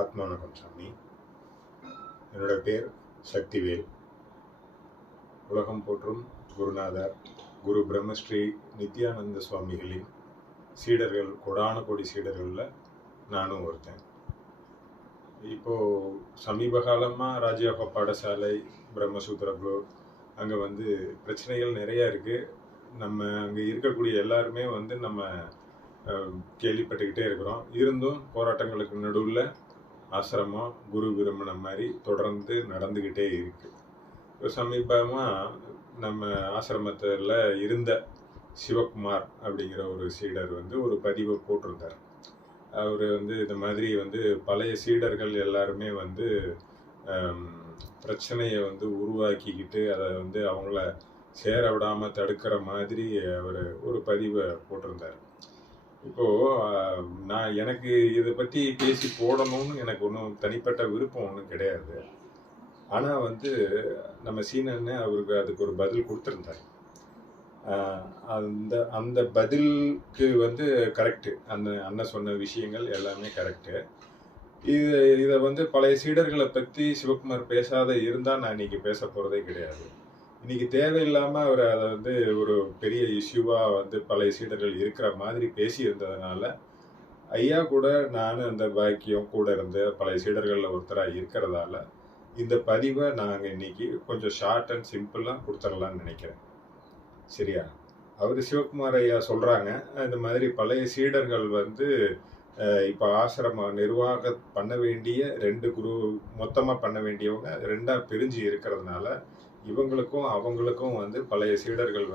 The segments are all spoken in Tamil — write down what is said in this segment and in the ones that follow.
ஆத்மானகம் சாமி. என்னோட பேர் சக்திவேல். உலகம் போற்றும் குருநாதர் குரு பிரம்மஸ்ரீ நித்யானந்த சுவாமிகளின் சீடர்கள், கொடான கோடி சீடர்களில் நானும் ஒருத்தன். இப்போது சமீப காலமாக ராஜயோக பாடசாலை, பிரம்மசூத்திர குரூப் அங்கே பிரச்சனைகள் நிறையா இருக்குது. நம்ம அங்கே இருக்கக்கூடிய எல்லாருமே நம்ம கேள்விப்பட்டுக்கிட்டே இருக்கிறோம். இருந்தும் போராட்டங்களுக்கு நடுவில் ஆசிரமம் குரு விரும்பின மாதிரி தொடர்ந்து நடந்துக்கிட்டே இருக்கு. இப்போ சமீபமாக நம்ம ஆசிரமத்தில் இருந்த சிவகுமார் அப்படிங்கிற ஒரு சீடர் ஒரு பதிவை போட்டிருந்தார். அவர் இந்த மாதிரி பழைய சீடர்கள் எல்லாருமே பிரச்சனையை உருவாக்கிக்கிட்டு அதை அவங்கள சேர விடாமல் தடுக்கிற மாதிரி அவர் ஒரு பதிவை போட்டிருந்தார். இப்போது எனக்கு இதை பற்றி பேசி போடணும்னு எனக்கு ஒன்றும் தனிப்பட்ட விருப்பம் ஒன்றும் கிடையாது. ஆனால் நம்ம சீனன்னு அவருக்கு அதுக்கு ஒரு பதில் கொடுத்துருந்தார். அந்த பதிலுக்கு கரெக்டு. அந்த அண்ணன் சொன்ன விஷயங்கள் எல்லாமே கரெக்டு. இதை பழைய சீடர்களை பற்றி சிவகுமார் பேசாத இருந்தால் நான் இன்னைக்கு பேச போகிறதே கிடையாது. இன்னைக்கு தேவையில்லாமல் அவர் அதை ஒரு பெரிய இஷ்யூவாக பழைய சீடர்கள் இருக்கிற மாதிரி பேசி இருந்ததுனால, ஐயா கூட நானும் அந்த பாக்கியம் கூட இருந்த பழைய சீடர்களில் ஒருத்தராக இருக்கிறதால இந்த பதிவை நாங்கள் இன்னைக்கு கொஞ்சம் ஷார்ட் அண்ட் சிம்பிளாக கொடுத்துடலான்னு நினைக்கிறேன். சரியா? அவர் சிவகுமார் ஐயா சொல்கிறாங்க, இந்த மாதிரி பழைய சீடர்கள் இப்போ ஆசிரம நிர்வாகம் பண்ண வேண்டிய 2 குரு மொத்தமாக பண்ண வேண்டியவங்க 2ஆக பிரிஞ்சு இருக்கிறதுனால இவங்களுக்கும் அவங்களுக்கும் பழைய சீடர்கள்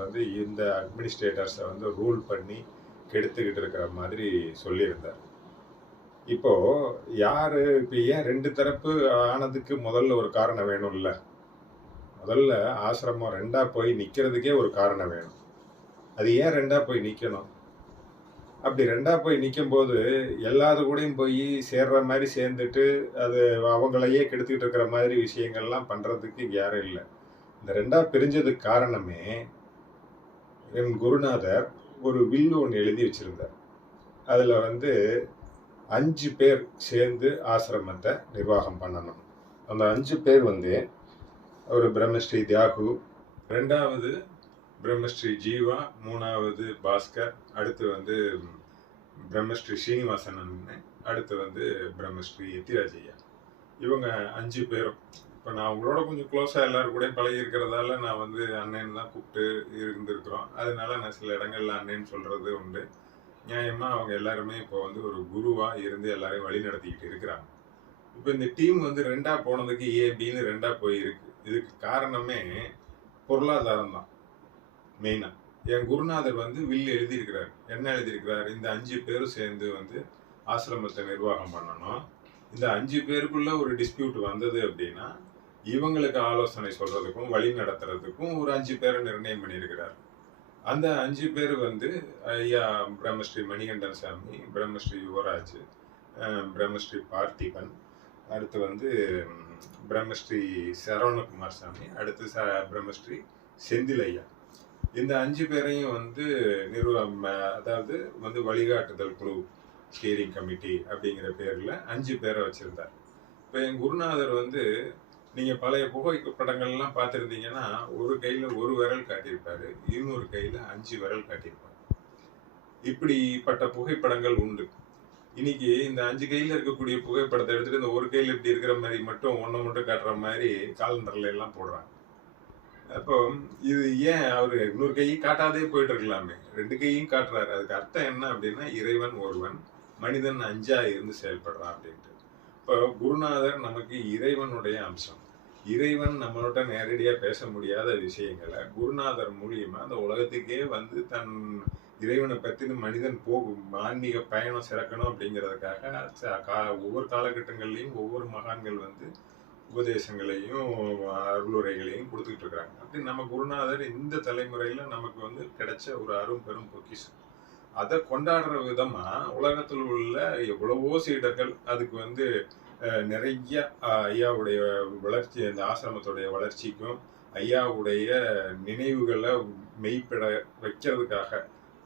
இந்த அட்மினிஸ்ட்ரேட்டர்ஸை ரூல் பண்ணி கெடுத்துக்கிட்டு இருக்கிற மாதிரி சொல்லியிருந்தார். இப்போது இப்போ ஏன் 2 தரப்பு ஆனதுக்கு முதல்ல ஒரு காரணம் வேணும்ல. முதல்ல ஆசிரமம் 2ஆக போய் நிற்கிறதுக்கே ஒரு காரணம் வேணும். அது ஏன் 2ஆக போய் நிற்கணும்? அப்படி 2ஆக போய் நிற்கும்போது எல்லாது கூடயும் போய் சேர்ற மாதிரி சேர்ந்துட்டு அது அவங்களையே கெடுத்துக்கிட்டு இருக்கிற மாதிரி விஷயங்கள்லாம் பண்ணுறதுக்கு யாரும் இல்லை. இந்த 2ஆக பிரிஞ்சதுக்கு காரணமே என் குருநாதர் ஒரு வில்லு ஒன்று எழுதி வச்சிருந்தார். அதில் 5 பேர் சேர்ந்து ஆசிரமத்தை நிர்வாகம் பண்ணணும். அந்த 5 பேர் ஒரு பிரம்மஸ்ரீ தியாகு, 2வது பிரம்மஸ்ரீ ஜீவா, 3வது பாஸ்கர், அடுத்து பிரம்மஸ்ரீ ஸ்ரீனிவாசன் அண்ணன், அடுத்து பிரம்மஸ்ரீ எத்திராஜையா. இவங்க 5 பேரும் இப்போ நான் உங்களோட கொஞ்சம் க்ளோஸாக எல்லோரும் கூட பழகி இருக்கிறதால நான் அண்ணன் தான் கூப்பிட்டு இருந்திருக்கிறோம். அதனால நான் சில இடங்கள்ல அண்ணன் சொல்கிறது உண்டு. நியாயமாக அவங்க எல்லாருமே இப்போ ஒரு குருவாக இருந்து எல்லாரையும் வழி நடத்திக்கிட்டு இருக்கிறாங்க. இப்போ இந்த டீம் 2ஆக போனதுக்கு ஏபின்னு 2ஆக போயிருக்கு. இதுக்கு காரணமே பொருளாதாரம் தான் மெயினாக. என் குருநாதர் வில் எழுதியிருக்கிறார். என்ன எழுதியிருக்கிறார்? இந்த 5 பேரும் சேர்ந்து ஆசிரமத்தை நிர்வாகம் பண்ணணும். இந்த 5 பேருக்குள்ள ஒரு டிஸ்பியூட் வந்தது அப்படின்னா இவங்களுக்கு ஆலோசனை சொல்றதுக்கும் வழி நடத்துறதுக்கும் ஒரு 5 பேரை நிர்ணயம் பண்ணியிருக்கிறார். அந்த 5 பேர் ஐயா பிரம்மஸ்ரீ மணிகண்டன் சாமி, பிரம்மஸ்ரீ யுவராஜ், பிரம்மஸ்ரீ பார்த்திபன், அடுத்து பிரம்மஸ்ரீ சரவணகுமார் சாமி, அடுத்து பிரம்மஸ்ரீ செந்தில் ஐயா. இந்த 5 பேரையும் அதாவது வழிகாட்டுதல் குழு, ஸ்டீரிங் கமிட்டி அப்படிங்கிற பேரில் 5 பேரை வச்சுருந்தார். இப்போ என் குருநாதர் நீங்கள் பழைய புகைப்படங்கள்லாம் பார்த்துருந்தீங்கன்னா ஒரு கையில் ஒரு விரல் காட்டியிருப்பார், இன்னொரு கையில் 5 விரல் காட்டியிருப்பார். இப்படிப்பட்ட புகைப்படங்கள் உண்டு. இன்னைக்கு இந்த 5 கையில் இருக்கக்கூடிய புகைப்படத்தை எடுத்துகிட்டு இந்த ஒரு கையில் இப்படி இருக்கிற மாதிரி மட்டும் ஒன்றை மட்டும் காட்டுற மாதிரி காலண்டர்ல எல்லாம் போடுறாங்க. அப்போ இது ஏன் அவர் இன்னொரு கையும் காட்டாதே போயிட்டு இருக்கலாமே? 2 கையும் காட்டுறாரு. அதுக்கு அர்த்தம் என்ன அப்படின்னா, இறைவன் ஒருவன், மனிதன் 5ஆ இருந்து செயல்படுறான் அப்படின்ட்டு. இப்போ குருநாதர் நமக்கு இறைவனுடைய அம்சம். இறைவன் நம்மளோட நேரடியாக பேச முடியாத விஷயங்களை குருநாதர் மூலியமா அந்த உலகத்துக்கே தன் இறைவனை பற்றின மனிதன் போகும் ஆன்மீக பயணம் சிறக்கணும் அப்படிங்கிறதுக்காக ஒவ்வொரு காலகட்டங்கள்லையும் ஒவ்வொரு மகான்கள் உபதேசங்களையும் அருளுரைகளையும் கொடுத்துக்கிட்டு இருக்கிறாங்க. அப்படி நம்ம குருநாதர் இந்த தலைமுறையில் நமக்கு கிடைச்ச ஒரு அரும் பெரும் பொக்கிஷம். அதை கொண்டாடுற விதமா உலகத்தில் உள்ள எவ்வளவோ சீடர்கள் அதுக்கு நிறைய ஐயாவுடைய வளர்ச்சி, அந்த ஆசிரமத்துடைய வளர்ச்சிக்கும் ஐயாவுடைய நினைவுகளை மெய்ப்பட வைக்கிறதுக்காக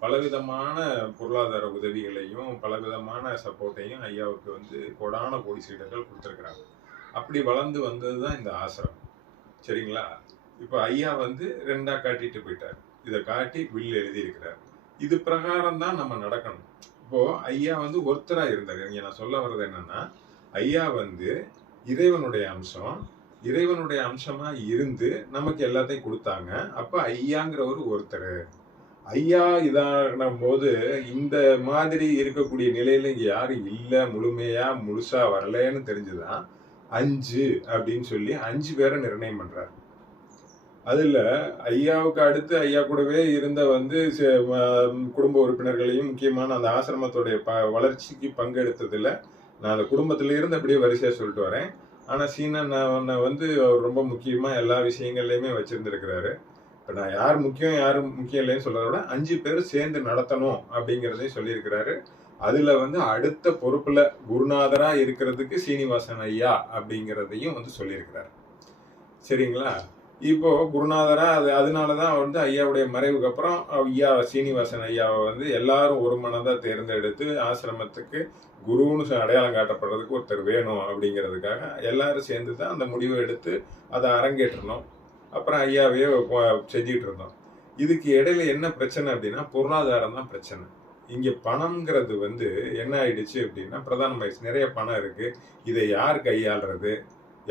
பலவிதமான பொருளாதார உதவிகளையும் பலவிதமான சப்போர்ட்டையும் ஐயாவுக்கு வந்து கோடான கோடி சீடர்கள் கொடுத்துருக்குறாங்க. அப்படி வளர்ந்து வந்தது தான் இந்த ஆசிரமம். சரிங்களா? இப்போ ஐயா வந்து 2ஆ காட்டிட்டு போயிட்டார். இதை காட்டி வில் எழுதியிருக்கிறார். இது பிரகாரம் தான் நம்ம நடக்கணும். இப்போ ஐயா வந்து ஒருத்தரா இருந்தார். இங்க நான் சொல்ல வர்றது என்னன்னா, ஐயா வந்து இறைவனுடைய அம்சம். இறைவனுடைய அம்சமா இருந்து நமக்கு எல்லாத்தையும் கொடுத்தாங்க. அப்ப ஐயாங்கிறவர் ஒருத்தர். ஐயா இதான போது இந்த மாதிரி இருக்கக்கூடிய நிலையில இங்க யாரும் இல்ல, முழுசா வரலன்னு தெரிஞ்சுதான் 5 அப்படின்னு சொல்லி 5 பேரை நிர்ணயம் பண்றாரு. அதுல ஐயாவுக்கு அடுத்து ஐயா கூடவே இருந்த வந்து குடும்ப உறுப்பினர்களையும் முக்கியமான அந்த ஆசிரமத்துடைய வளர்ச்சிக்கு பங்கெடுத்ததுல நான் அந்த குடும்பத்தில இருந்து அப்படியே வரிசையா சொல்லிட்டு வரேன். ஆனா சீனண்ண வந்து அவர் ரொம்ப முக்கியமா எல்லா விஷயங்கள்லயுமே வச்சிருந்திருக்கிறாரு. இப்ப நான் யார் முக்கியம் யாரு முக்கியம் இல்லைன்னு சொல்றதை விட 5 பேரும் சேர்ந்து நடத்தணும் அப்படிங்கிறதையும் சொல்லியிருக்கிறாரு. அதுல வந்து அடுத்த பொறுப்புல குருநாதரா இருக்கிறதுக்கு சீனிவாசன் ஐயா அப்படிங்கிறதையும் வந்து சொல்லியிருக்கிறாரு. சரிங்களா? இப்போ குருநாதரா அதனாலதான் வந்து ஐயாவுடைய மறைவுக்கு அப்புறம் ஐயா சீனிவாசன் ஐயாவை வந்து எல்லாரும் ஒரு மனதா தேர்ந்தெடுத்து ஆசிரமத்துக்கு குருன்னு அடையாளம் காட்டப்படுறதுக்கு ஒருத்தர் வேணும் அப்படிங்கிறதுக்காக எல்லாரும் சேர்ந்து தான் அந்த முடிவை எடுத்து அதை அரங்கேற்றணும். அப்புறம் ஐயாவையே செஞ்சுட்டு இருந்தோம். இதுக்கு இடையில என்ன பிரச்சனை அப்படின்னா பொருளாதாரம் தான் பிரச்சனை. இங்க பணம்ங்கிறது வந்து என்ன ஆயிடுச்சு அப்படின்னா பிரதானமாயிடுச்சு. நிறைய பணம் இருக்கு, இதை யார் கையாளுறது,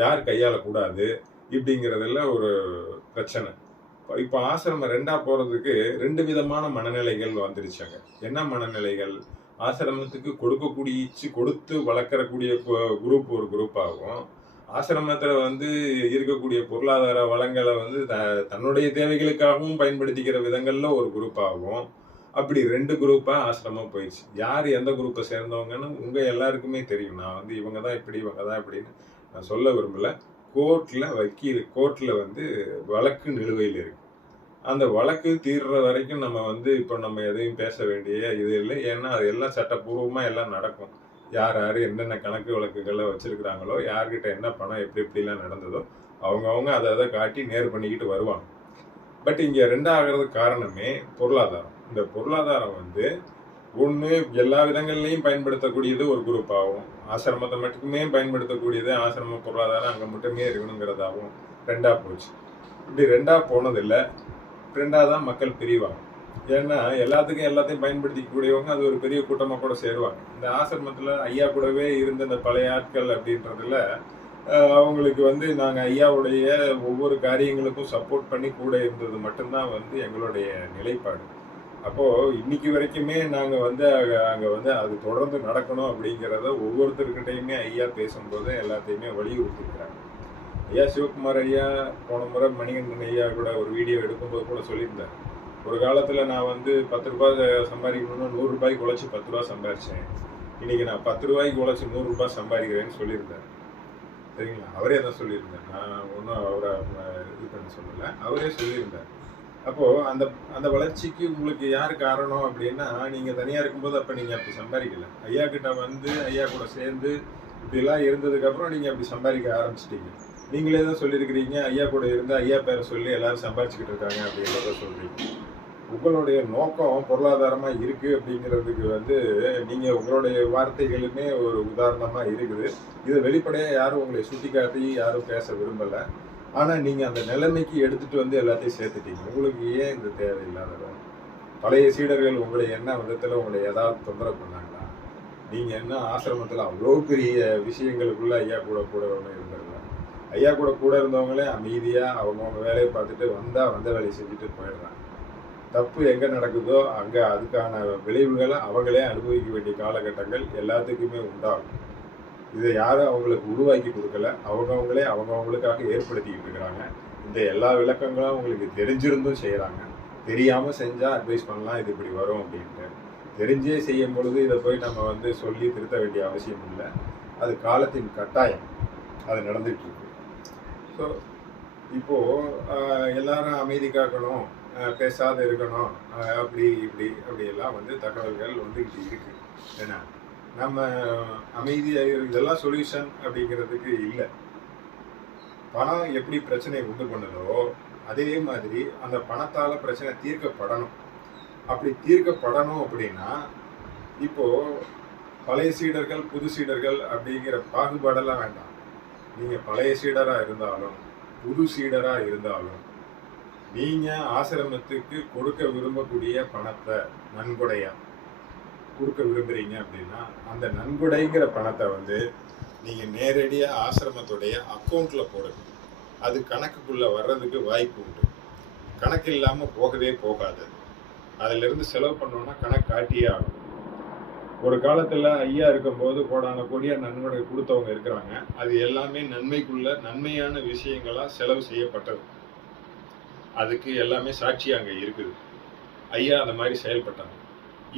யார் கையாளக்கூடாது இப்படிங்கிறதுல ஒரு பிரச்சனை. இப்போ ஆசிரமம் 2ஆ போறதுக்கு 2 விதமான மனநிலைகள் வந்துருச்சாங்க. என்ன மனநிலைகள்? ஆசிரமத்துக்கு கொடுத்து வளர்க்கறக்கூடிய குரூப் ஒரு குரூப்பாகவும், ஆசிரமத்துல வந்து இருக்கக்கூடிய பொருளாதார வளங்களை வந்து தன்னுடைய தேவைகளுக்காகவும் பயன்படுத்திக்கிற விதங்கள்ல ஒரு குரூப்பாகவும், அப்படி 2 குரூப்பா ஆசிரமம் போயிடுச்சு. யார் எந்த குரூப்பை சேர்ந்தவங்கன்னு உங்க எல்லாருக்குமே தெரியும். நான் வந்து இவங்க தான் இப்படி இவங்க தான் இப்படின்னு நான் சொல்ல விரும்பல. கோர்ட்ல வந்து வழக்கு நிலுவையில் இருக்கு. அந்த வழக்கு தீர்ற வரைக்கும் நம்ம வந்து இப்போ நம்ம எதையும் பேச வேண்டிய இது இல்லை. ஏன்னா அது எல்லாம் சட்டப்பூர்வமா எல்லாம் நடக்கும். யார் யார் என்னென்ன கணக்கு வழக்குகளை வச்சிருக்கிறாங்களோ, யார்கிட்ட என்ன பணம் எப்படிலாம் நடந்ததோ அவங்க அதை காட்டி நேர் பண்ணிக்கிட்டு வருவாங்க. பட் இங்க 2 ஆகிறதுக்கு காரணமே பொருளாதாரம். இந்த பொருளாதாரம் வந்து ஒன்று எல்லா விதங்கள்லையும் பயன்படுத்தக்கூடியது ஒரு குரூப் ஆகும், ஆசிரமத்தை மட்டுமே பயன்படுத்தக்கூடியது ஆசிரம பொருளாதாரம் அங்கே மட்டுமே இருக்கணுங்கிறதாகவும் 2ஆ போச்சு. இப்படி 2ஆ போனதில்லை. 2ஆ தான் மக்கள் பிரிவாங்க. ஏன்னா எல்லாத்துக்கும் எல்லாத்தையும் பயன்படுத்திக்கூடியவங்க அது ஒரு பெரிய கூட்டமாக கூட சேருவாங்க. இந்த ஆசிரமத்தில் ஐயா கூடவே இருந்த இந்த பழைய ஆட்கள் அப்படின்றதுல அவங்களுக்கு வந்து நாங்கள் ஐயாவுடைய ஒவ்வொரு காரியங்களுக்கும் சப்போர்ட் பண்ணி கூட இருந்தது மட்டும்தான் வந்து எங்களுடைய நிலைப்பாடு. அப்போது இன்னைக்கு வரைக்குமே நாங்கள் வந்து அங்கே வந்து அது தொடர்ந்து நடக்கணும் அப்படிங்கிறத ஒவ்வொருத்தருக்கிட்டையுமே ஐயா பேசும்போது எல்லாத்தையுமே வலியுறுத்திக்கிறாங்க. ஐயா சிவகுமார் ஐயா போன முறை மணிகண்டன் ஐயா கூட ஒரு வீடியோ எடுக்கும்போது கூட சொல்லியிருந்தார், ஒரு காலத்தில் நான் வந்து 10 ரூபாய் சம்பாதிக்கணும்னா 100 ரூபாய்க்கு உழைச்சி 10 ரூபா சம்பாதிச்சேன், இன்னைக்கு நான் 10 ரூபாய்க்கு உழைச்சி 100 ரூபாய் சம்பாதிக்கிறேன்னு சொல்லியிருந்தார். சரிங்களா? அவரே தான் சொல்லியிருந்தார், நான் ஒன்றும் அவரை இது பண்ண சொல்லலை, அவரே சொல்லியிருந்தார். அப்போது அந்த அந்த வளர்ச்சிக்கு உங்களுக்கு யார் காரணம் அப்படின்னா, நீங்கள் தனியாக இருக்கும்போது அப்போ நீங்கள் அப்படி சம்பாதிக்கல. ஐயா கிட்ட வந்து ஐயா கூட சேர்ந்து இப்படிலாம் இருந்ததுக்கப்புறம் நீங்கள் அப்படி சம்பாதிக்க ஆரம்பிச்சிட்டீங்க. நீங்களே தான் சொல்லியிருக்கிறீங்க, ஐயா கூட இருந்து ஐயா பேரை சொல்லி எல்லாரும் சம்பாதிச்சுக்கிட்டு இருக்காங்க அப்படின்றத சொல்கிறீங்க. உங்களுடைய நோக்கம் பொருளாதாரமாக இருக்குது அப்படிங்கிறதுக்கு வந்து நீங்கள் உங்களுடைய வார்த்தைகளுமே ஒரு உதாரணமாக இருக்குது. இதை வெளிப்படையாக யாரும் உங்களை சுட்டி காட்டி யாரும் பேச விரும்பலை. ஆனால் நீங்கள் அந்த நிலைமைக்கு எடுத்துகிட்டு வந்து எல்லாத்தையும் சேர்த்துட்டீங்க. உங்களுக்கு ஏன் இந்த தேவையில்லாத? பழைய சீடர்கள் உங்களை என்ன விதத்தில் உங்களை ஏதாவது தொந்தரவு பண்ணாங்களா? நீங்கள் என்ன ஆசிரமத்தில் அவ்வளோ பெரிய விஷயங்களுக்குள்ள ஐயா கூட இருந்திருக்கலாம். ஐயா கூட இருந்தவங்களே அமைதியாக அவங்கவுங்க வேலையை பார்த்துட்டு வந்த வேலையை செஞ்சுட்டு போயிடுறாங்க. தப்பு எங்கே நடக்குதோ அங்கே அதுக்கான விளைவுகளை அவங்களே அனுபவிக்க வேண்டிய காலகட்டங்கள் எல்லாத்துக்குமே உண்டாகும். இதை யாரும் அவங்களுக்கு உருவாக்கி கொடுக்கல, அவங்கவுங்களுக்காக ஏற்படுத்திக்கிட்டு இருக்கிறாங்க. இந்த எல்லா விளக்கங்களும் அவங்களுக்கு தெரிஞ்சிருந்தும் செய்கிறாங்க. தெரியாமல் செஞ்சால் அட்வைஸ் பண்ணலாம், இது இப்படி வரும் அப்படின்ட்டு. தெரிஞ்சே செய்யும் பொழுது இதை போய் நம்ம வந்து சொல்லி திருத்த வேண்டிய அவசியம் இல்லை. அது காலத்தின் கட்டாயம், அது நடந்துகிட்டு இருக்கு. ஸோ இப்போது எல்லாரும் அமைதி காக்கணும், பேசாத இருக்கணும், அப்படியெல்லாம் வந்து தகவல்கள் வந்துக்கிட்டு இருக்கு. ஏன்னா நம்ம அமைதியாக இதெல்லாம் சொல்யூஷன் அப்படிங்கிறதுக்கு இல்லை. பணம் எப்படி பிரச்சனையை உண்டு பண்ணுதோ அதே மாதிரி அந்த பணத்தால் பிரச்சனை தீர்க்கப்படணும். அப்படி தீர்க்கப்படணும் அப்படின்னா இப்போ பழைய சீடர்கள் புது சீடர்கள் அப்படிங்கிற பாகுபாடெல்லாம் வேண்டாம். நீங்க பழைய சீடரா இருந்தாலும் புது சீடரா இருந்தாலும் நீங்க ஆசிரமத்துக்கு கொடுக்க விரும்பக்கூடிய பணத்தை நன்கொடையா கொடுக்க விரும்புறீங்க அப்படின்னா அந்த நன்கொடைங்கிற பணத்தை வந்து நீங்க நேரடியா ஆசிரமத்துடைய அக்கௌண்ட்ல போடுங்க. அது கணக்குக்குள்ள வர்றதுக்கு வாய்ப்பு உண்டு. கணக்கு இல்லாம போகவே போகாது. அதுல இருந்து செலவு பண்ணோம்னா கணக்கு காட்டியே ஆகும். ஒரு காலத்துல ஐயா இருக்கும்போது கோடான கோடியா நன்கொடை கொடுத்தவங்க இருக்கிறாங்க. அது எல்லாமே நன்மையான விஷயங்களா செலவு செய்யப்பட்டது. அதுக்கு எல்லாமே சாட்சி அங்க இருக்குது. ஐயா அந்த மாதிரி செயல்பட்டாங்க.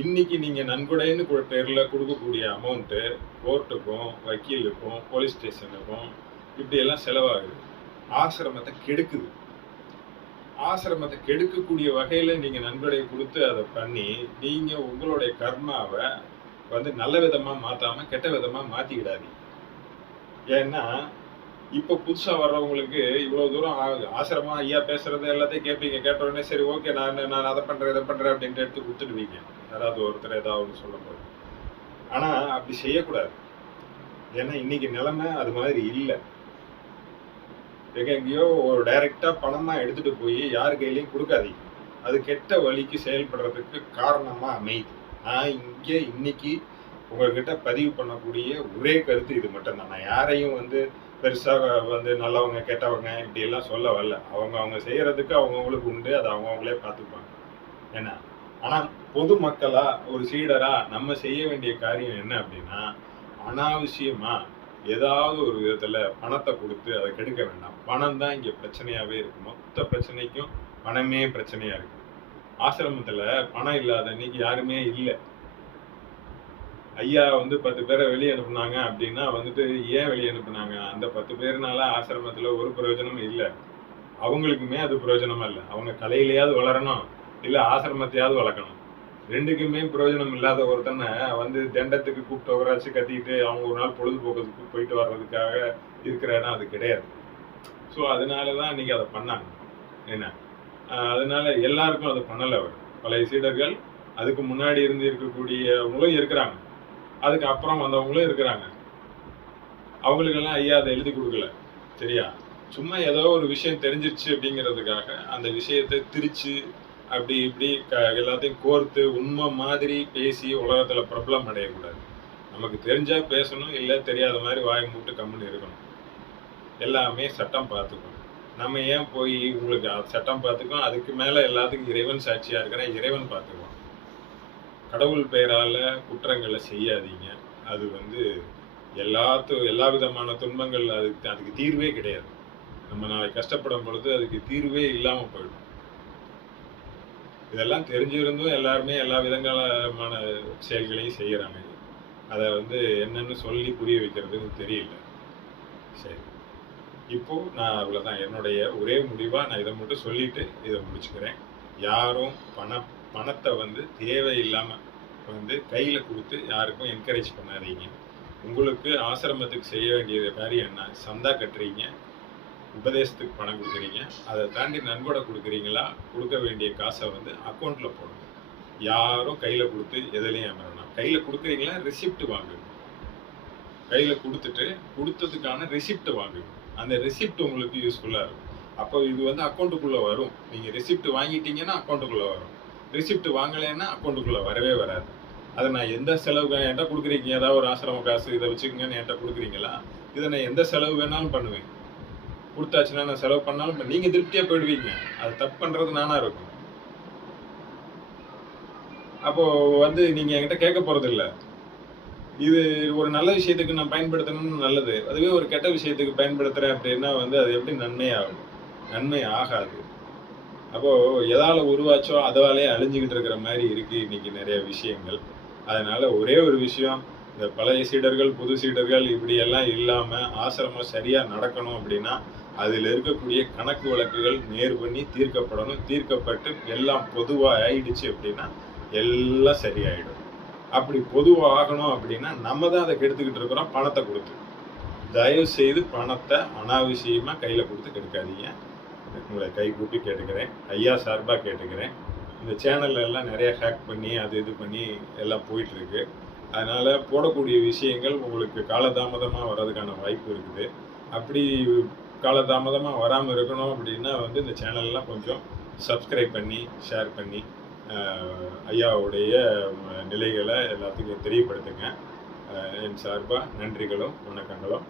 இன்னைக்கு நீங்க நன்கொடைன்னு பேர்ல கொடுக்கக்கூடிய அமௌண்ட்டு கோர்ட்டுக்கும் வக்கீலுக்கும் போலீஸ் ஸ்டேஷனுக்கும் இப்படி எல்லாம் செலவாகுது. ஆசிரமத்தை கெடுக்குது. ஆசிரமத்தை கெடுக்கக்கூடிய வகையில நீங்க நன்கொடை கொடுத்து அதை பண்ணி நீங்க உங்களுடைய கர்மாவை வந்து நல்ல விதமா மாத்தாம கெட்ட விதமா மாத்திக்கிடாதீங்க. ஏன்னா இப்போ புதுசா வர்றவங்களுக்கு இவ்வளவு தூரம் ஆசிரமா ஐயா பேசுறது எல்லாத்தையும் கேட்பீங்க. கேட்ட உடனே சரி ஓகே நான் அதை பண்றேன் இதை பண்றேன் அப்படின்ட்டு எடுத்து கொடுத்துடுவீங்க. யாராவது ஒருத்தர் ஏதாவது சொல்லும் போது. ஆனா அப்படி செய்யக்கூடாது. ஏன்னா இன்னைக்கு நிலைமை அது மாதிரி இல்லை. எங்கேயோ ஒரு டைரக்டா பணமா எடுத்துட்டு போய் யார் கையிலையும் கொடுக்காதீங்க. அது கெட்ட வழிக்கு செயல்படுறதுக்கு காரணமா அமையுது. நான் இங்கே இன்னைக்கு உங்ககிட்ட பதிவு பண்ணக்கூடிய ஒரே கருத்து இது மட்டும்தான். நான் யாரையும் வந்து பெருசாக வந்து நல்லவங்க கெட்டவங்க இப்படி எல்லாம் சொல்ல வரல. அவங்க செய்யறதுக்கு அவங்கவுங்களுக்கு உண்டு. அதை அவங்கவுங்களே பார்த்துப்பாங்க. ஏன்னா ஆனா பொதுமக்களா ஒரு சீடரா நம்ம செய்ய வேண்டிய காரியம் என்ன அப்படின்னா அனாவசியமா ஏதாவது ஒரு விதத்துல பணத்தை கொடுத்து அதை கெடுக்க வேண்டாம். பணம் தான் இங்க பிரச்சனையாவே இருக்கு. மொத்த பிரச்சனைக்கும் பணமே பிரச்சனையா இருக்கு. ஆசிரமத்துல பணம் இல்லாத இன்னைக்கு யாருமே இல்லை. ஐயா வந்து 10 பேரை வெளியே அனுப்புனாங்க அப்படின்னா வந்துட்டு ஏன் வெளியே அனுப்புனாங்க? அந்த 10 பேர்னால ஆசிரமத்துல ஒரு பிரயோஜனமும் இல்லை. அவங்களுக்குமே அது பிரயோஜனமா இல்லை. அவங்க கலையிலேயாவது வளரணும், இல்ல ஆசிரமத்தையாவது வளர்க்கணும். ரெண்டுக்குமே பிரயோஜனம் இல்லாத ஒருத்தனை வந்து தண்டத்துக்கு கூப்பிட்டு உரைச்சு கத்திக்கிட்டு அவங்க ஒரு நாள் பொழுதுபோக்குறதுக்கு போயிட்டு வர்றதுக்காக இருக்கிற இடம் அது கிடையாது. ஸோ அதனாலதான் இன்னைக்கு அதை பண்ணாங்க. என்ன அதனால எல்லாருக்கும் அதை பண்ணல. அவர் பழைய சீடர்கள் அதுக்கு முன்னாடி இருந்து இருக்கக்கூடியவங்களும் இருக்கிறாங்க, அதுக்கு அப்புறம் வந்தவங்களும் இருக்கிறாங்க. அவங்களுக்கெல்லாம் ஐயா அதை எழுதி கொடுக்கல. சரியா? சும்மா ஏதோ ஒரு விஷயம் தெரிஞ்சிருச்சு அப்படிங்கிறதுக்காக அந்த விஷயத்தை திரிச்சு அப்படி இப்படி எல்லாத்தையும் கோர்த்து உண்மை மாதிரி பேசி உலகத்துல பிரபலம் அடையக்கூடாது. நமக்கு தெரிஞ்சா பேசணும், இல்லை தெரியாத மாதிரி வாய் மூட்டு கம்முன்னு இருக்கணும். எல்லாமே சட்டம் பார்த்துக்கணும். நம்ம ஏன் போய் உங்களுக்கு சட்டம் பார்த்துக்கோம், அதுக்கு மேல எல்லாத்துக்கும் இறைவன் சாட்சியா இருக்கிறேன், இறைவன் பார்த்துக்குவோம். கடவுள் பெயரால குற்றங்களை செய்யாதீங்க. அது வந்து எல்லா விதமான துன்பங்கள் அதுக்கு தீர்வே கிடையாது. நம்ம நாளைக்கு கஷ்டப்படும் பொழுது அதுக்கு தீர்வே இல்லாம போயிடும். இதெல்லாம் தெரிஞ்சிருந்தும் எல்லாருமே எல்லா விதங்களமான செயல்களையும் செய்யறாங்க. அதை வந்து என்னன்னு சொல்லி புரிய வைக்கிறதுன்னு தெரியல. சரி, இப்போ நான் அவ்வளவுதான். என்னுடைய ஒரே முடிவா நான் இதை மட்டும் சொல்லிட்டு இதை முடிச்சுக்கிறேன். யாரும் பணத்தை வந்து தேவையில்லாம வந்து கையில கொடுத்து யாருக்கும் என்கரேஜ் பண்ணாதீங்க. உங்களுக்கு ஆசிரமத்துக்கு செய்ய வேண்டிய காரியம் என்ன? சந்தா கட்டுறீங்க, உபதேசத்துக்கு பணம் கொடுக்குறீங்க, அதை தாண்டி நன்கொடை கொடுக்குறீங்களா? கொடுக்க வேண்டிய காசை வந்து அக்கௌண்ட்ல போடுங்க. யாரும் கையில கொடுத்து எதுலையும் அமரணும். கையில கொடுக்குறீங்களா? ரெசிப்ட் வாங்குங்க. கையில கொடுத்ததுக்கான ரெசிப்ட் வாங்குங்க. அந்த ரெசிப்ட் உங்களுக்கு யூஸ்ஃபுல்லா இருக்கும். அப்போ இது வந்து அக்கௌண்ட்டுக்குள்ள வரும். நீங்க ரெசிப்ட் வாங்கிட்டீங்கன்னா அக்கௌண்ட்டுக்குள்ள வரும். ரெசிப்ட் வாங்கலைன்னா அக்கௌண்ட்டுக்குள்ள வரவே வராது. அதை நான் எந்த செலவுக்கு என்கிட்ட கொடுக்குறீங்க, ஏதாவது ஒரு ஆசிரம காசு இதை வச்சுக்கோங்கன்னு என்கிட்ட கொடுக்குறீங்களா? இதை நான் எந்த செலவு வேணாலும் பண்ணுவேன். கொடுத்தாச்சுன்னா நான் செலவு பண்ணாலும் நீங்க திருப்தியா போயிடுவீங்க. அது தப்பு பண்றது நானா இருக்கும். அப்போ வந்து நீங்க என்கிட்ட கேட்க போறது இல்லை. இது ஒரு நல்ல விஷயத்துக்கு நான் பயன்படுத்தணும்னு நல்லது. அதுவே ஒரு கெட்ட விஷயத்துக்கு பயன்படுத்துறேன் அப்படின்னா வந்து அது எப்படி நன்மை ஆகும்? நன்மை ஆகாது. அப்போ எதால உருவாச்சோ அதாலே அழிஞ்சுக்கிட்டு இருக்கிற மாதிரி இருக்கு இன்னைக்கு நிறைய விஷயங்கள். அதனால ஒரே ஒரு விஷயம், இந்த பழைய சீடர்கள் புது சீடர்கள் இப்படி எல்லாம் இல்லாம ஆசிரமம் சரியா நடக்கணும் அப்படின்னா அதுல இருக்கக்கூடிய கணக்கு வழக்குகள் நேர் பண்ணி தீர்க்கப்படணும். தீர்க்கப்பட்டு எல்லாம் பொதுவா ஆயிடுச்சு அப்படின்னா எல்லாம் சரியாயிடும். அப்படி பொதுவா ஆகணும் அப்படின்னா நம்ம தான் அதை கெடுத்துக்கிட்டு இருக்கிறோம் பணத்தை கொடுத்து. தயவு செய்து பணத்தை அனாவசியமா கையில கொடுத்து கெடுக்காதீங்க. உங்களை கை கூப்பி கேட்டுக்கிறேன். ஐயா சார்பா கேட்டுக்கிறேன். இந்த சேனல்ல எல்லாம் நிறைய ஹேக் பண்ணி அது இது பண்ணி எல்லாம் போயிட்டுருக்கு. அதனால் போடக்கூடிய விஷயங்கள் உங்களுக்கு காலதாமதமாக வர்றதுக்கான வாய்ப்பு இருக்குது. அப்படி காலதாமதமாக வராமல் இருக்கணும் அப்படின்னா வந்து இந்த சேனல்லாம் கொஞ்சம் சப்ஸ்கிரைப் பண்ணி ஷேர் பண்ணி ஐயாவுடைய நிலைகளை எல்லாத்துக்கும் தெரியப்படுத்துங்க. என் சார்பாக நன்றிகளும் வணக்கங்களும்.